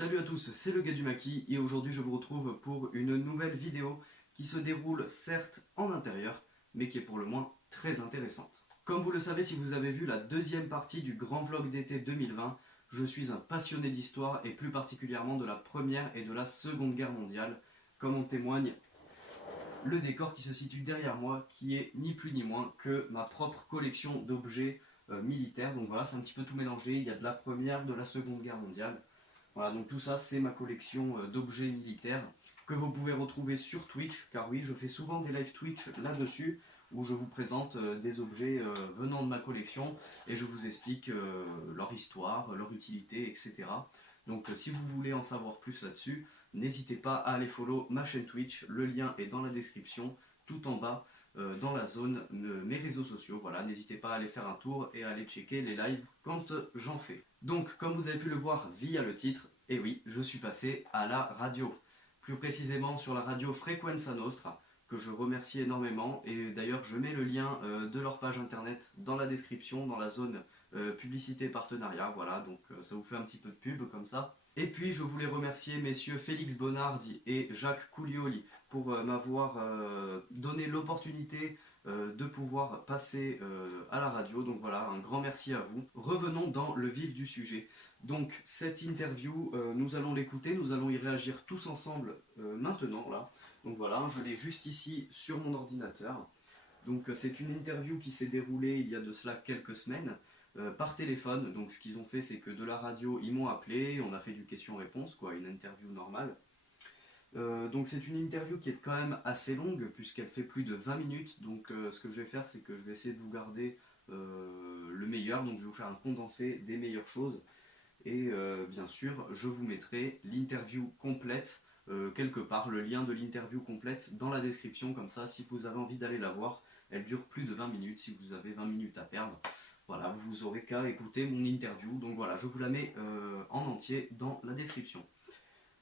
Salut à tous, c'est le gars du maquis et aujourd'hui je vous retrouve pour une nouvelle vidéo qui se déroule certes en intérieur mais qui est pour le moins très intéressante. Comme vous le savez si vous avez vu la deuxième partie du grand vlog d'été 2020, je suis un passionné d'histoire et plus particulièrement de la Première et de la Seconde Guerre mondiale, comme en témoigne le décor qui se situe derrière moi qui est ni plus ni moins que ma propre collection d'objets militaires. Donc voilà, c'est un petit peu tout mélangé, il y a de la Première, de la Seconde Guerre mondiale. Voilà, donc tout ça, c'est ma collection d'objets militaires que vous pouvez retrouver sur Twitch, car oui, je fais souvent des live Twitch là-dessus, où je vous présente des objets venant de ma collection, et je vous explique leur histoire, leur utilité, etc. Donc si vous voulez en savoir plus là-dessus, n'hésitez pas à aller follow ma chaîne Twitch, le lien est dans la description, tout en bas, dans la zone mes réseaux sociaux. Voilà, n'hésitez pas à aller faire un tour et à aller checker les lives quand j'en fais. Donc, comme vous avez pu le voir via le titre, et oui, je suis passé à la radio. Plus précisément sur la radio Frequenza Nostra, que je remercie énormément. Et d'ailleurs, je mets le lien de leur page internet dans la description, dans la zone publicité partenariat. Voilà, donc ça vous fait un petit peu de pub comme ça. Et puis, je voulais remercier messieurs Félix Bonardi et Jacques Coulioli pour m'avoir donné l'opportunité de pouvoir passer à la radio. Donc voilà, un grand merci à vous. Revenons dans le vif du sujet. Donc cette interview, nous allons l'écouter, nous allons y réagir tous ensemble maintenant là. Donc voilà, je l'ai juste ici sur mon ordinateur. Donc c'est une interview qui s'est déroulée il y a de cela quelques semaines par téléphone. Donc ce qu'ils ont fait, c'est que de la radio, ils m'ont appelé, on a fait du question-réponse, quoi, une interview normale. Donc c'est une interview qui est quand même assez longue puisqu'elle fait plus de 20 minutes. Donc ce que je vais faire, c'est que je vais essayer de vous garder le meilleur. Donc je vais vous faire un condensé des meilleures choses. Et bien sûr, je vous mettrai l'interview complète quelque part, le lien de l'interview complète dans la description. Comme ça, si vous avez envie d'aller la voir, elle dure plus de 20 minutes. Si vous avez 20 minutes à perdre, voilà, vous aurez qu'à écouter mon interview. Donc voilà, je vous la mets en entier dans la description.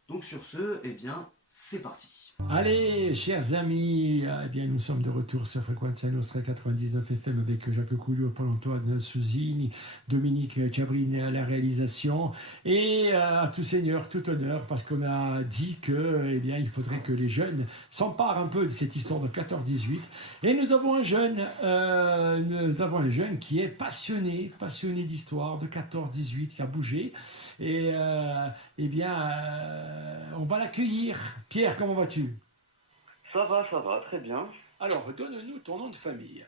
Donc sur ce, eh bien, c'est parti. Allez, chers amis, eh bien, nous sommes de retour sur Frequenza Nostra 99 FM avec Jacques Couliot, Paul-Antoine Souzini, Dominique Cabrini à la réalisation et à tout seigneur, tout honneur, parce qu'on a dit que, eh bien, il faudrait que les jeunes s'emparent un peu de cette histoire de 14-18. Et nous avons un jeune qui est passionné d'histoire de 14-18, qui a bougé. Et eh bien, on va l'accueillir. Pierre, comment vas-tu? Ça va, très bien. Alors, donne-nous ton nom de famille.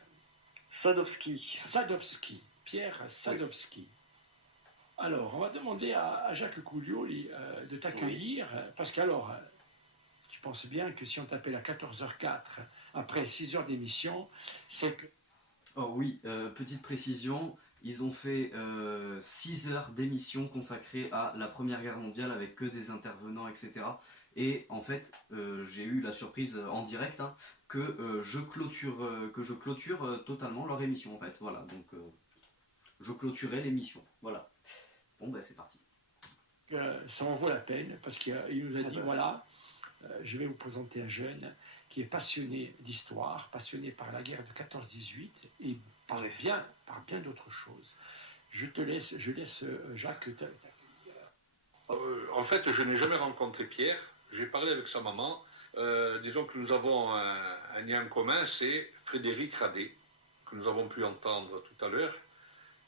Sadowski. Sadowski, Pierre Sadowski. Alors, on va demander à Jacques Couliot de t'accueillir, parce qu'alors, tu penses bien que si on t'appelle à 14h04, après 6 heures d'émission, c'est que... Oh oui, petite précision, ils ont fait 6 heures d'émission consacrées à la Première Guerre mondiale avec que des intervenants, etc. Et en fait, j'ai eu la surprise en direct que je clôture totalement leur émission en fait. Voilà, donc je clôturais l'émission. Voilà. Bon bah c'est parti. Ça en vaut la peine, parce qu'il nous a dit, voilà, je vais vous présenter un jeune qui est passionné d'histoire, passionné par la guerre de 14-18 et par bien d'autres choses. Je laisse Jacques En fait, je n'ai jamais rencontré Pierre. J'ai parlé avec sa maman. Disons que nous avons un lien commun, c'est Frédéric Radet, que nous avons pu entendre tout à l'heure,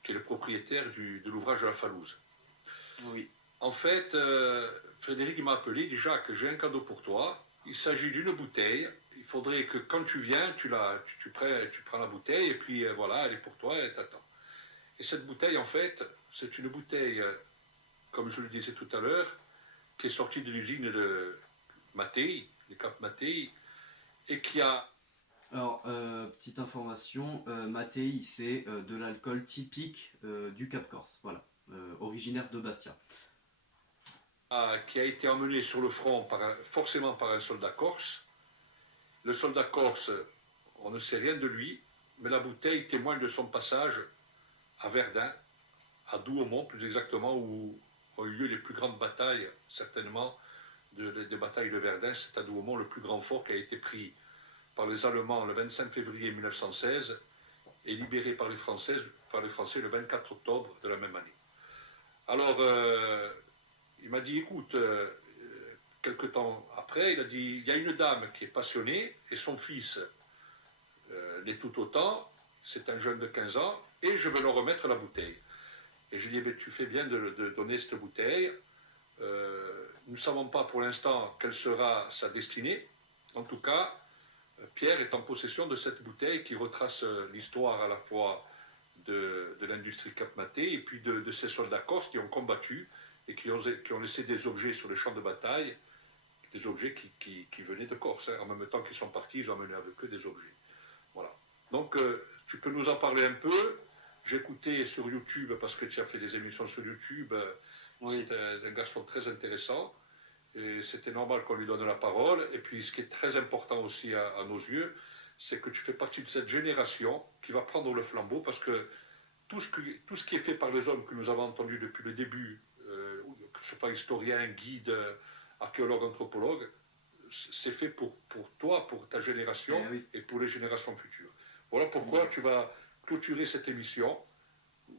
qui est le propriétaire de l'ouvrage de la Falouse. Oui. En fait, Frédéric m'a appelé, il dit Jacques, j'ai un cadeau pour toi. Il s'agit d'une bouteille. Il faudrait que quand tu viens, tu prends la bouteille et puis voilà, elle est pour toi et t'attends. Et cette bouteille, en fait, c'est une bouteille, comme je le disais tout à l'heure, qui est sortie de l'usine de Mattei, les Cap Mattei, et qui a... Alors, petite information, Mattei, c'est de l'alcool typique du Cap Corse, voilà, originaire de Bastia. Qui a été emmené sur le front forcément par un soldat corse. Le soldat corse, on ne sait rien de lui, mais la bouteille témoigne de son passage à Verdun, à Douaumont plus exactement, où ont eu lieu les plus grandes batailles, certainement, des batailles de Verdun. C'est à Douaumont le plus grand fort qui a été pris par les Allemands le 25 février 1916 et libéré par les Français le 24 octobre de la même année. Alors, il m'a dit, écoute, quelque temps après, il a dit, il y a une dame qui est passionnée et son fils l'est tout autant, c'est un jeune de 15 ans, et je veux leur remettre la bouteille. Et je lui ai dit, tu fais bien de donner cette bouteille. Nous ne savons pas pour l'instant quelle sera sa destinée. En tout cas, Pierre est en possession de cette bouteille qui retrace l'histoire à la fois de l'industrie Cap Maté et puis de ces soldats corses qui ont combattu et qui ont laissé des objets sur les champs de bataille, des objets qui venaient de Corse. Hein. En même temps qu'ils sont partis, ils ont amené avec eux des objets. Voilà. Donc, tu peux nous en parler un peu. J'ai écouté sur YouTube, parce que tu as fait des émissions sur YouTube, Oui. c'est un garçon très intéressant, et c'était normal qu'on lui donne la parole. Et puis, ce qui est très important aussi à nos yeux, c'est que tu fais partie de cette génération qui va prendre le flambeau, parce que tout ce qui est fait par les hommes que nous avons entendus depuis le début, que ce soit historien, guide, archéologue, anthropologue, c'est fait pour toi, pour ta génération Oui. et pour les générations futures. Voilà pourquoi tu vas clôturer cette émission.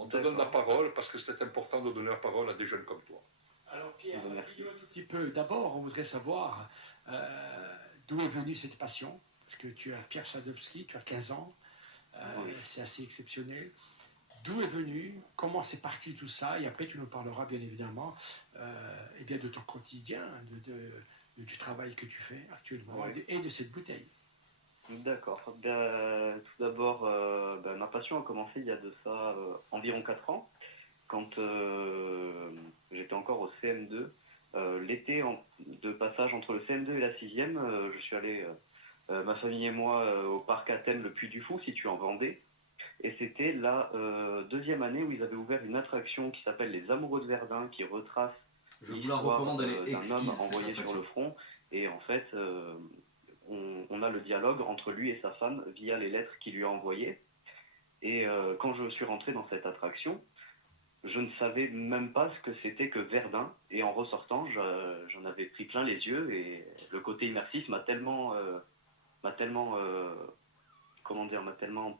On te donne la parole parce que c'est important de donner la parole à des jeunes comme toi. Alors Pierre, dis-nous un tout petit peu. D'abord, on voudrait savoir d'où est venue cette passion. Parce que tu as Pierre Sadowski, tu as 15 ans. C'est assez exceptionnel. D'où est venu, comment c'est parti tout ça, et après tu nous parleras bien évidemment eh bien de ton quotidien, du travail que tu fais actuellement et de cette bouteille. D'accord. Tout d'abord, ma passion a commencé il y a de ça environ 4 ans, quand j'étais encore au CM2. L'été de passage entre le CM2 et la 6e, je suis allé, ma famille et moi, au parc à thème Le Puy du Fou, situé en Vendée. Et c'était la deuxième année où ils avaient ouvert une attraction qui s'appelle Les Amoureux de Verdun, qui retrace Je vous la recommande, elle est d'un homme exquise, envoyé cette sur attraction. le front. Et en fait, on a le dialogue entre lui et sa femme via les lettres qu'il lui a envoyées. Et quand je suis rentré dans cette attraction, je ne savais même pas ce que c'était que Verdun. Et en ressortant, j'en avais pris plein les yeux. Et le côté immersif m'a tellement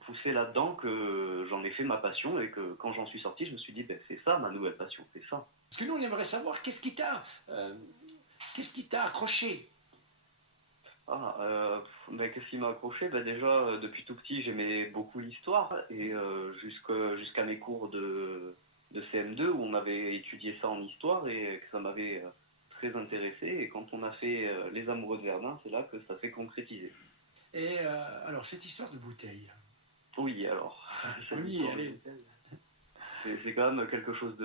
poussé là-dedans que j'en ai fait ma passion, et que quand j'en suis sorti, je me suis dit, c'est ça ma nouvelle passion, c'est ça. Parce que nous, on aimerait savoir qu'est-ce qui t'a accroché. Qu'est-ce qui m'a accroché? Déjà, depuis tout petit, j'aimais beaucoup l'histoire, et jusqu'à mes cours de CM2, où on avait étudié ça en histoire, et que ça m'avait très intéressé. Et quand on a fait Les Amoureux de Verdun, c'est là que ça s'est concrétisé. Et alors, cette histoire de bouteille. Oui, alors. Oui, allez. C'est quand même quelque chose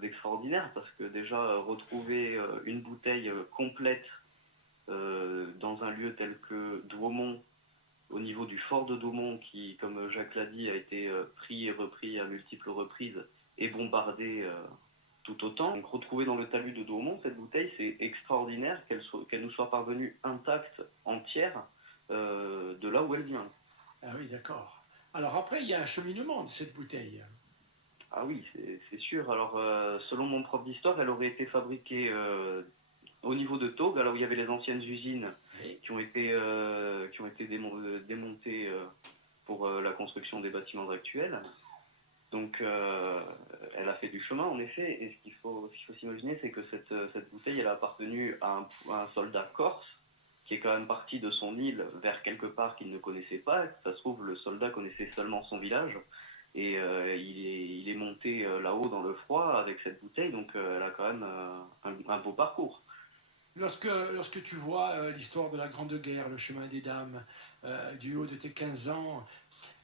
d'extraordinaire, parce que déjà, retrouver une bouteille complète dans un lieu tel que Douaumont, au niveau du fort de Douaumont, qui, comme Jacques l'a dit, a été pris et repris à multiples reprises et bombardé tout autant. Donc retrouver dans le talus de Douaumont cette bouteille, c'est extraordinaire qu'elle nous soit parvenue intacte, entière, de là où elle vient. Ah oui, d'accord. Alors après, il y a un cheminement de cette bouteille. Ah oui, c'est sûr. Alors, selon mon prof d'histoire, elle aurait été fabriquée au niveau de Taugues, là où il y avait les anciennes usines qui ont été démontées pour la construction des bâtiments actuels. Donc, elle a fait du chemin, en effet. Et ce qu'il faut s'imaginer, c'est que cette bouteille, elle a appartenu à un soldat corse, qui est quand même parti de son île vers quelque part qu'il ne connaissait pas. Ça se trouve, le soldat connaissait seulement son village. Et il est monté là-haut dans le froid avec cette bouteille, donc elle a quand même un beau parcours. Lorsque tu vois l'histoire de la Grande Guerre, le chemin des dames, du haut de tes 15 ans,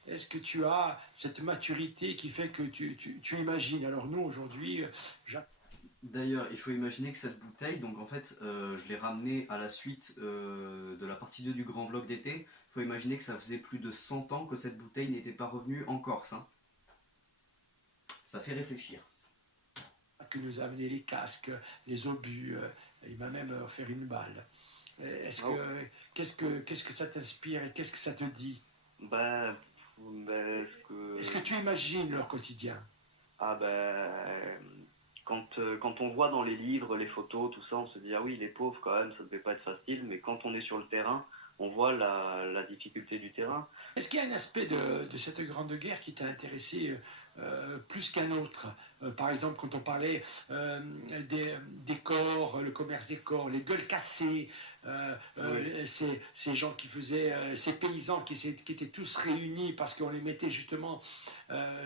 est-ce que tu as cette maturité qui fait que tu imagines? Alors nous, aujourd'hui, D'ailleurs, il faut imaginer que cette bouteille, donc en fait, je l'ai ramenée à la suite de la partie 2 du grand vlog d'été. Il faut imaginer que ça faisait plus de 100 ans que cette bouteille n'était pas revenue en Corse. Hein. Ça fait réfléchir. que nous a amené les casques, les obus, il m'a même offert une balle. Qu'est-ce que ça t'inspire et qu'est-ce que ça te dit? Est-ce que tu imagines leur quotidien? Quand on voit dans les livres, les photos, tout ça, on se dit ah oui, les pauvres quand même, ça devait pas être facile, mais quand on est sur le terrain, on voit la difficulté du terrain. Est-ce qu'il y a un aspect de cette grande guerre qui t'a intéressé plus qu'un autre? par exemple, quand on parlait des corps, le commerce des corps, les gueules cassées, ces gens qui faisaient, ces paysans qui étaient tous réunis parce qu'on les mettait justement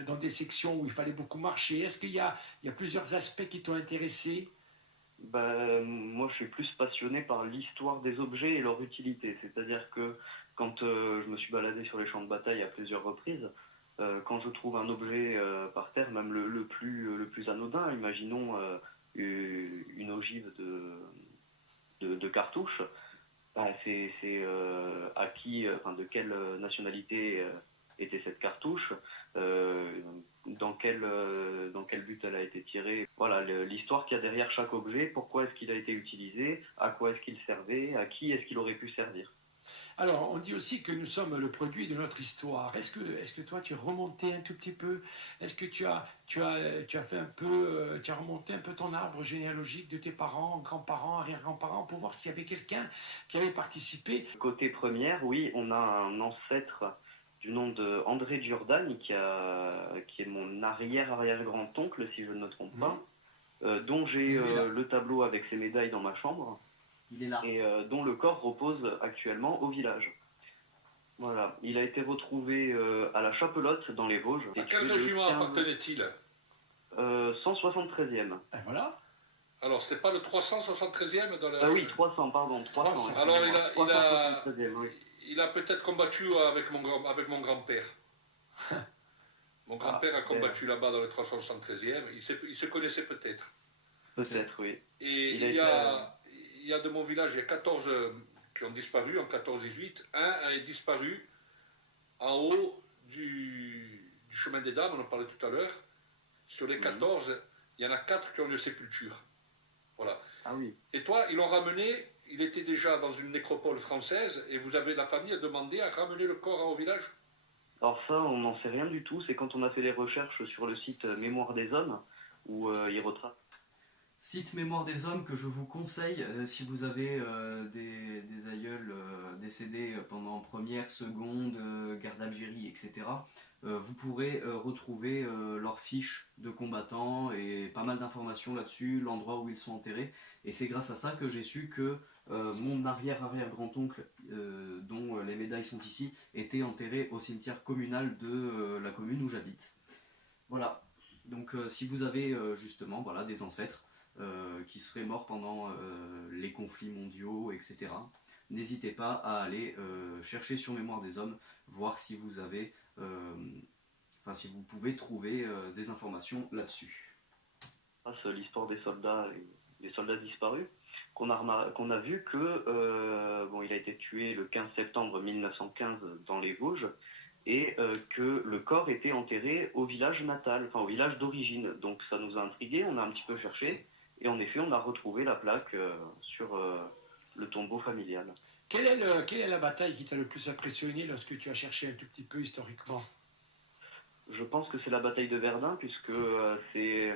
dans des sections où il fallait beaucoup marcher. Est-ce qu'il y a plusieurs aspects qui t'ont intéressé? Moi, je suis plus passionné par l'histoire des objets et leur utilité. C'est-à-dire que quand je me suis baladé sur les champs de bataille à plusieurs reprises, quand je trouve un objet par terre, même le plus anodin, imaginons une ogive de cartouches, c'est à qui, enfin, de quelle nationalité était cette cartouche, dans quel but elle a été tirée. Voilà, l'histoire qu'il y a derrière chaque objet, pourquoi est-ce qu'il a été utilisé, à quoi est-ce qu'il servait, à qui est-ce qu'il aurait pu servir. Alors, on dit aussi que nous sommes le produit de notre histoire. Est-ce que toi, tu es remonté un tout petit peu? Est-ce que tu as fait un peu, tu as remonté un peu ton arbre généalogique de tes parents, grands-parents, arrière-grands-parents, pour voir s'il y avait quelqu'un qui avait participé? Côté première, oui, on a un ancêtre du nom de André Giordani, qui est mon arrière-arrière-grand-oncle, si je ne me trompe pas, dont j'ai le tableau avec ses médailles dans ma chambre. Il est là. Et dont le corps repose actuellement au village. Voilà, il a été retrouvé à la Chapelotte dans les Vosges. À quel régiment appartenait-il? 173e. Et voilà. Alors, c'était pas le 373e dans la... Ah oui, 300, pardon, 300. Alors, Oui. il a peut-être combattu avec mon grand-père. Mon grand-père a combattu là-bas dans le 373e. Il se connaissait peut-être. Peut-être, oui. Et il y a de mon village, il y a 14 qui ont disparu en 14-18. Un a disparu en haut du chemin des dames, on en parlait tout à l'heure. Sur les 14, il y en a 4 qui ont une sépulture. Voilà. Ah oui. Et toi, ils l'ont ramené, il était déjà dans une nécropole française, et la famille a demandé à ramener le corps au village? Alors ça, on n'en sait rien du tout. C'est quand on a fait des recherches sur le site Mémoire des Hommes, où il retrace. Site Mémoire des Hommes que je vous conseille si vous avez des aïeuls décédés pendant première, seconde, guerre d'Algérie, etc. Vous pourrez retrouver leurs fiches de combattants et pas mal d'informations là-dessus, l'endroit où ils sont enterrés. Et c'est grâce à ça que j'ai su que mon arrière-arrière-grand-oncle, dont les médailles sont ici, était enterré au cimetière communal de la commune où j'habite. Voilà. Donc si vous avez justement des ancêtres, qui seraient morts pendant les conflits mondiaux, etc. N'hésitez pas à aller chercher sur Mémoire des Hommes, voir si vous avez, si vous pouvez trouver des informations là-dessus. C'est l'histoire des soldats disparus, qu'on a vu que il a été tué le 15 septembre 1915 dans les Vosges, et que le corps était enterré au village natal, enfin au village d'origine. Donc ça nous a intrigués, on a un petit peu cherché. Et en effet, on a retrouvé la plaque sur le tombeau familial. Quelle est la bataille qui t'a le plus impressionné lorsque tu as cherché un tout petit peu historiquement? Je pense que c'est la bataille de Verdun, puisque c'est,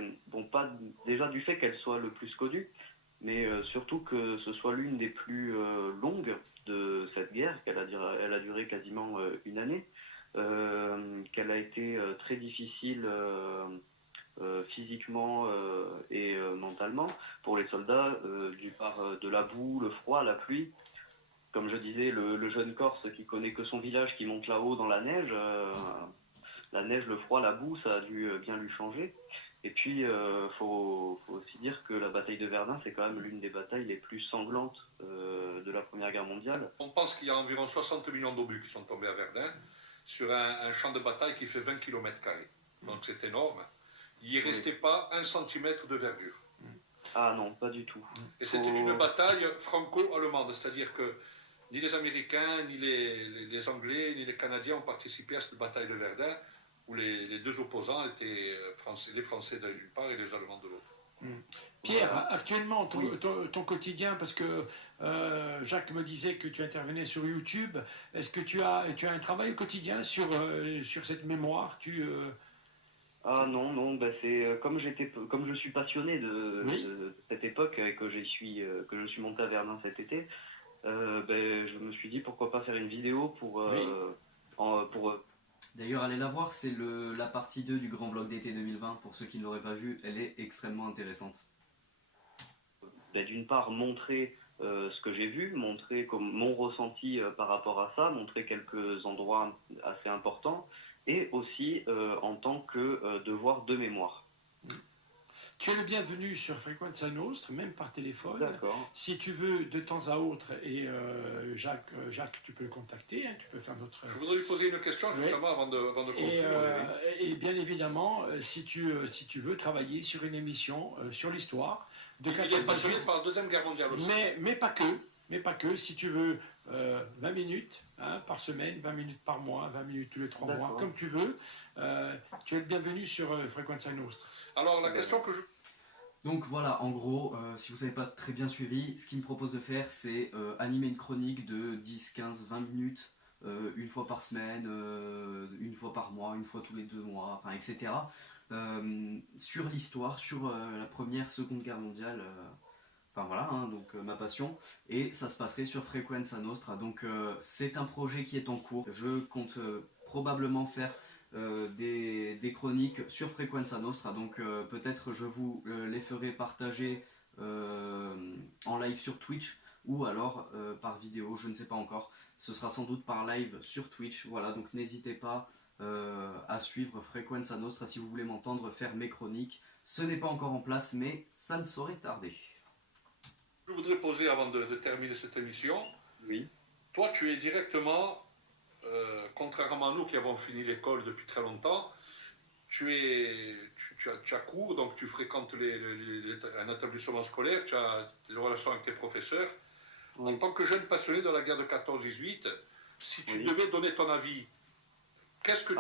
pas déjà du fait qu'elle soit le plus connue, mais surtout que ce soit l'une des plus longues de cette guerre, elle a duré quasiment une année, qu'elle a été très difficile physiquement et mentalement pour les soldats, du part de la boue, le froid, la pluie. Comme je disais, le jeune Corse qui connaît que son village, qui monte là-haut dans la neige, le froid, la boue, ça a dû bien lui changer. Et puis, faut aussi dire que la bataille de Verdun, c'est quand même l'une des batailles les plus sanglantes de la Première Guerre mondiale. On pense qu'il y a environ 60 millions d'obus qui sont tombés à Verdun, sur un champ de bataille qui fait 20 km². Donc c'est énorme. Il n'y restait pas 1 centimètre de verdure. Ah non, pas du tout. Et c'était une bataille franco-allemande, c'est-à-dire que ni les Américains, ni les Anglais, ni les Canadiens ont participé à cette bataille de Verdun, où les deux opposants étaient les Français d'une part et les Allemands de l'autre. Pierre, actuellement, ton quotidien, parce que Jacques me disait que tu intervenais sur YouTube, est-ce que tu as un travail au quotidien sur cette mémoire? Ah non, c'est comme je suis passionné de cette époque et que je suis monté à Verdun cet été, je me suis dit pourquoi pas faire une vidéo pour D'ailleurs, allez la voir, c'est la partie 2 du grand vlog d'été 2020. Pour ceux qui ne l'auraient pas vu, elle est extrêmement intéressante. D'une part, montrer ce que j'ai vu, montrer mon ressenti par rapport à ça, montrer quelques endroits assez importants, et aussi en tant que devoir de mémoire. Tu es le bienvenu sur Frequenza Nostra, même par téléphone. D'accord. Si tu veux, de temps à autre, et Jacques, tu peux le contacter, hein, tu peux faire notre... Je voudrais lui poser une question justement avant de conclure. Et bien évidemment, si tu veux travailler sur une émission sur l'histoire de Il est passionné par la Deuxième Guerre mondiale aussi. mais pas que, si tu veux 20 minutes par semaine, 20 minutes par mois, 20 minutes tous les 3 mois, comme tu veux, tu es le bienvenu sur Frequenza Nostra. Alors la question que je... Donc voilà, en gros, si vous n'avez pas très bien suivi, ce qu'il me propose de faire, c'est animer une chronique de 10, 15, 20 minutes, une fois par semaine, une fois par mois, une fois tous les 2 mois, enfin, etc. Sur l'histoire, sur la Première, Seconde Guerre mondiale, enfin voilà, donc ma passion, et ça se passerait sur Frequenza Nostra. Donc c'est un projet qui est en cours. Je compte probablement faire des chroniques sur Frequenza Nostra, donc peut-être je vous les ferai partager en live sur Twitch ou alors par vidéo, je ne sais pas encore. Ce sera sans doute par live sur Twitch, voilà, donc n'hésitez pas à suivre Frequenza Nostra si vous voulez m'entendre faire mes chroniques. Ce n'est pas encore en place, mais ça ne saurait tarder. Je voudrais poser avant de terminer cette émission. Oui. Toi, tu es directement, contrairement à nous qui avons fini l'école depuis très longtemps, tu as cours, donc tu fréquentes un établissement scolaire, tu as des relations avec tes professeurs. Oui. En tant que jeune passionné de la guerre de 14-18, si tu devais donner ton avis, qu'est-ce que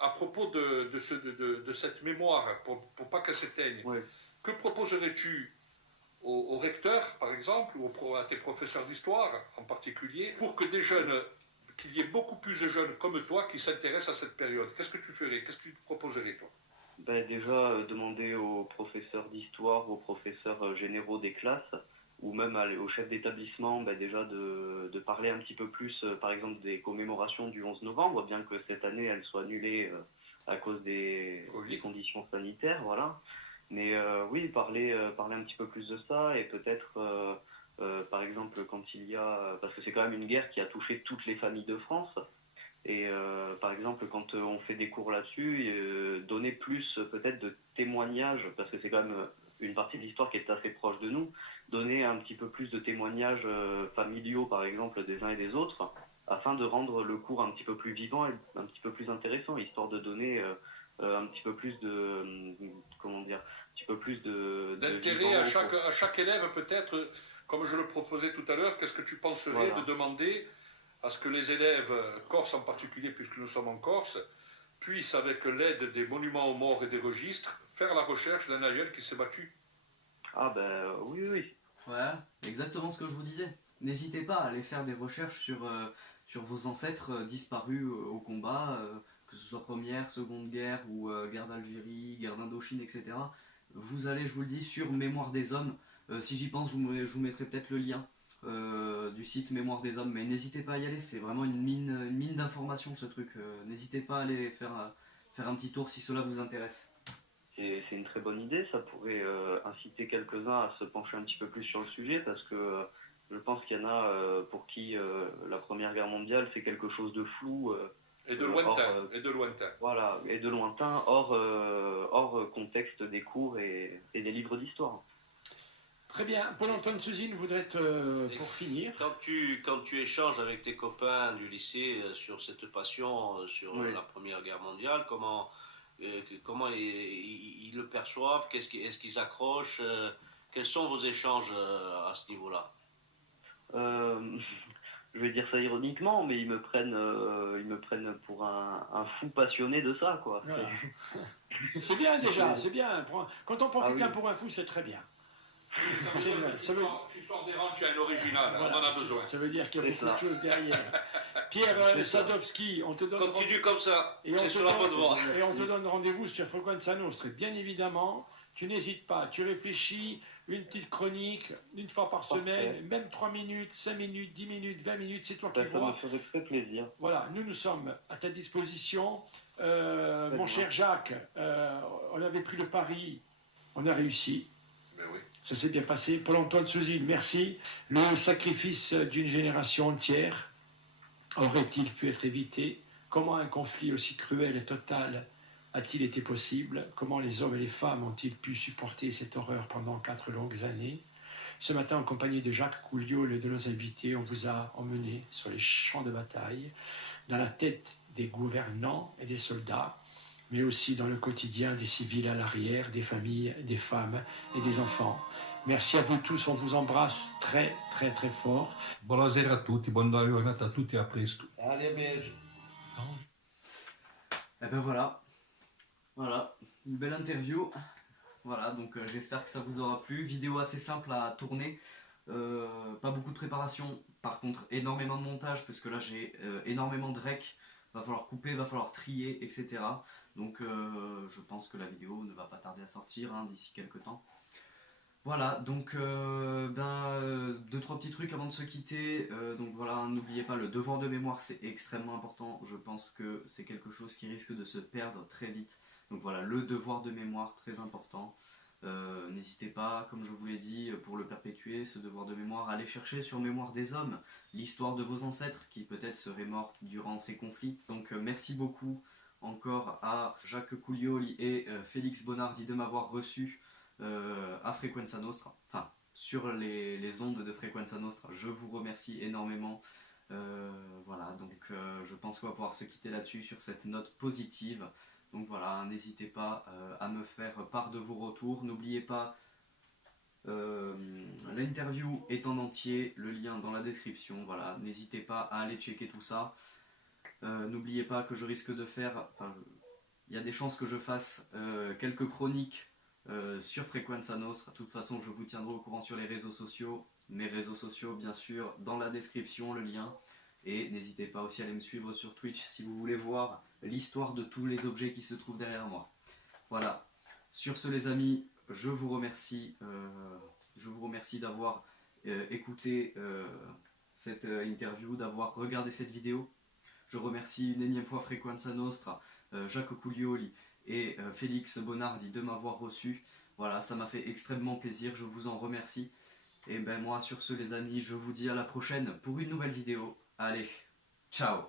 à propos de cette mémoire, pour pas qu'elle s'éteigne, que proposerais-tu au recteur, par exemple, ou à tes professeurs d'histoire en particulier, pour que des jeunes, qu'il y ait beaucoup plus de jeunes comme toi qui s'intéressent à cette période? Qu'est-ce que tu ferais? Qu'est-ce que tu proposerais, toi? Déjà, demander aux professeurs d'histoire, aux professeurs généraux des classes, ou même aux chefs d'établissement, déjà de parler un petit peu plus, par exemple, des commémorations du 11 novembre, bien que cette année, elles soient annulées à cause des conditions sanitaires, voilà. Mais oui, parler un petit peu plus de ça, et peut-être, par exemple, quand il y a... Parce que c'est quand même une guerre qui a touché toutes les familles de France, et par exemple, quand on fait des cours là-dessus, donner plus peut-être de témoignages, parce que c'est quand même une partie de l'histoire qui est assez proche de nous, donner un petit peu plus de témoignages familiaux, par exemple, des uns et des autres, afin de rendre le cours un petit peu plus vivant et un petit peu plus intéressant, histoire de donner un petit peu plus de... comment dire, un petit peu plus d'intérêt à chaque élève, peut-être, comme je le proposais tout à l'heure. Qu'est-ce que tu penserais de demander à ce que les élèves, corses en particulier, puisque nous sommes en Corse, puissent, avec l'aide des monuments aux morts et des registres, faire la recherche d'un aïeul qui s'est battu? Oui. Voilà, exactement ce que je vous disais. N'hésitez pas à aller faire des recherches sur vos ancêtres disparus au combat, que ce soit Première, Seconde Guerre ou guerre d'Algérie, guerre d'Indochine, etc. Vous allez, je vous le dis, sur Mémoire des Hommes. Si j'y pense, je vous mettrai peut-être le lien du site Mémoire des Hommes, mais n'hésitez pas à y aller, c'est vraiment une mine d'informations ce truc. N'hésitez pas à aller faire un petit tour si cela vous intéresse. C'est une très bonne idée, ça pourrait inciter quelques-uns à se pencher un petit peu plus sur le sujet, parce que je pense qu'il y en a pour qui la Première Guerre mondiale c'est quelque chose de flou. Et de lointain. Voilà, et de lointain, hors contexte des cours et des livres d'histoire. Très bien. Paul-Antoine Suzine voudrait pour finir. Quand tu échanges avec tes copains du lycée sur cette passion, sur la Première Guerre mondiale, comment ils le perçoivent? Est-ce qu'ils accrochent? Quels sont vos échanges à ce niveau-là? Je vais dire ça ironiquement, mais ils me prennent pour un fou passionné de ça, quoi. Voilà. C'est bien déjà, c'est bien. Quand on prend quelqu'un pour un fou, c'est très bien. Tu sors des rangs, tu as une originale, voilà, on en a besoin. Ça veut dire qu'il y a beaucoup de choses derrière. Pierre Sadowski, on te donne... Continue comme ça, c'est sur la bonne voie. Et on te donne rendez-vous sur Frequenza Nostra. Bien évidemment, tu n'hésites pas, tu réfléchis une petite chronique, une fois par semaine, même 3 minutes, 5 minutes, 10 minutes, 20 minutes, c'est toi qui Ça vois. me ferait très plaisir. Voilà, nous sommes à ta disposition. Mon cher Jacques, on avait pris le pari, on a réussi. Mais oui. Ça s'est bien passé. Paul-Antoine Souzine, merci. Le sacrifice d'une génération entière aurait-il pu être évité? Comment un conflit aussi cruel et total a-t-il été possible? Comment les hommes et les femmes ont-ils pu supporter cette horreur pendant 4 longues années? Ce matin, en compagnie de Jacques Couliol et de nos invités, on vous a emmenés sur les champs de bataille, dans la tête des gouvernants et des soldats, mais aussi dans le quotidien des civils à l'arrière, des familles, des femmes et des enfants. Merci à vous tous, on vous embrasse très très très fort. Buonasera a tutti, buona giornata a tutti, a presto. Allez, belge. Et ben voilà, une belle interview. Voilà, donc j'espère que ça vous aura plu. Vidéo assez simple à tourner, pas beaucoup de préparation, par contre énormément de montage, parce que là j'ai énormément de rec, va falloir couper, va falloir trier, etc. Donc je pense que la vidéo ne va pas tarder à sortir d'ici quelques temps. Voilà, donc 2-3 petits trucs avant de se quitter. Donc voilà, n'oubliez pas, le devoir de mémoire c'est extrêmement important. Je pense que c'est quelque chose qui risque de se perdre très vite. Donc voilà, le devoir de mémoire très important. N'hésitez pas, comme je vous l'ai dit, pour le perpétuer, ce devoir de mémoire, allez chercher sur Mémoire des Hommes l'histoire de vos ancêtres qui peut-être seraient morts durant ces conflits. Donc merci beaucoup encore à Jacques Coulioli et Félix Bonardi de m'avoir reçu à Frequenza Nostra, enfin sur les ondes de Frequenza Nostra. Je vous remercie énormément. Voilà, donc je pense qu'on va pouvoir se quitter là-dessus sur cette note positive. Donc voilà, n'hésitez pas à me faire part de vos retours. N'oubliez pas, l'interview est en entier, le lien dans la description. Voilà, n'hésitez pas à aller checker tout ça. N'oubliez pas que je risque de faire, il y a des chances que je fasse quelques chroniques sur Frequenza Nostra. De toute façon, je vous tiendrai au courant sur les réseaux sociaux. Mes réseaux sociaux, bien sûr, dans la description, le lien. Et n'hésitez pas aussi à aller me suivre sur Twitch si vous voulez voir l'histoire de tous les objets qui se trouvent derrière moi. Voilà. Sur ce, les amis, je vous remercie. D'avoir écouté cette interview, d'avoir regardé cette vidéo. Je remercie une énième fois Frequenza Nostra, Jacques Coulioli et Félix Bonardi de m'avoir reçu. Voilà, ça m'a fait extrêmement plaisir, je vous en remercie. Et ben moi, sur ce les amis, je vous dis à la prochaine pour une nouvelle vidéo. Allez, ciao!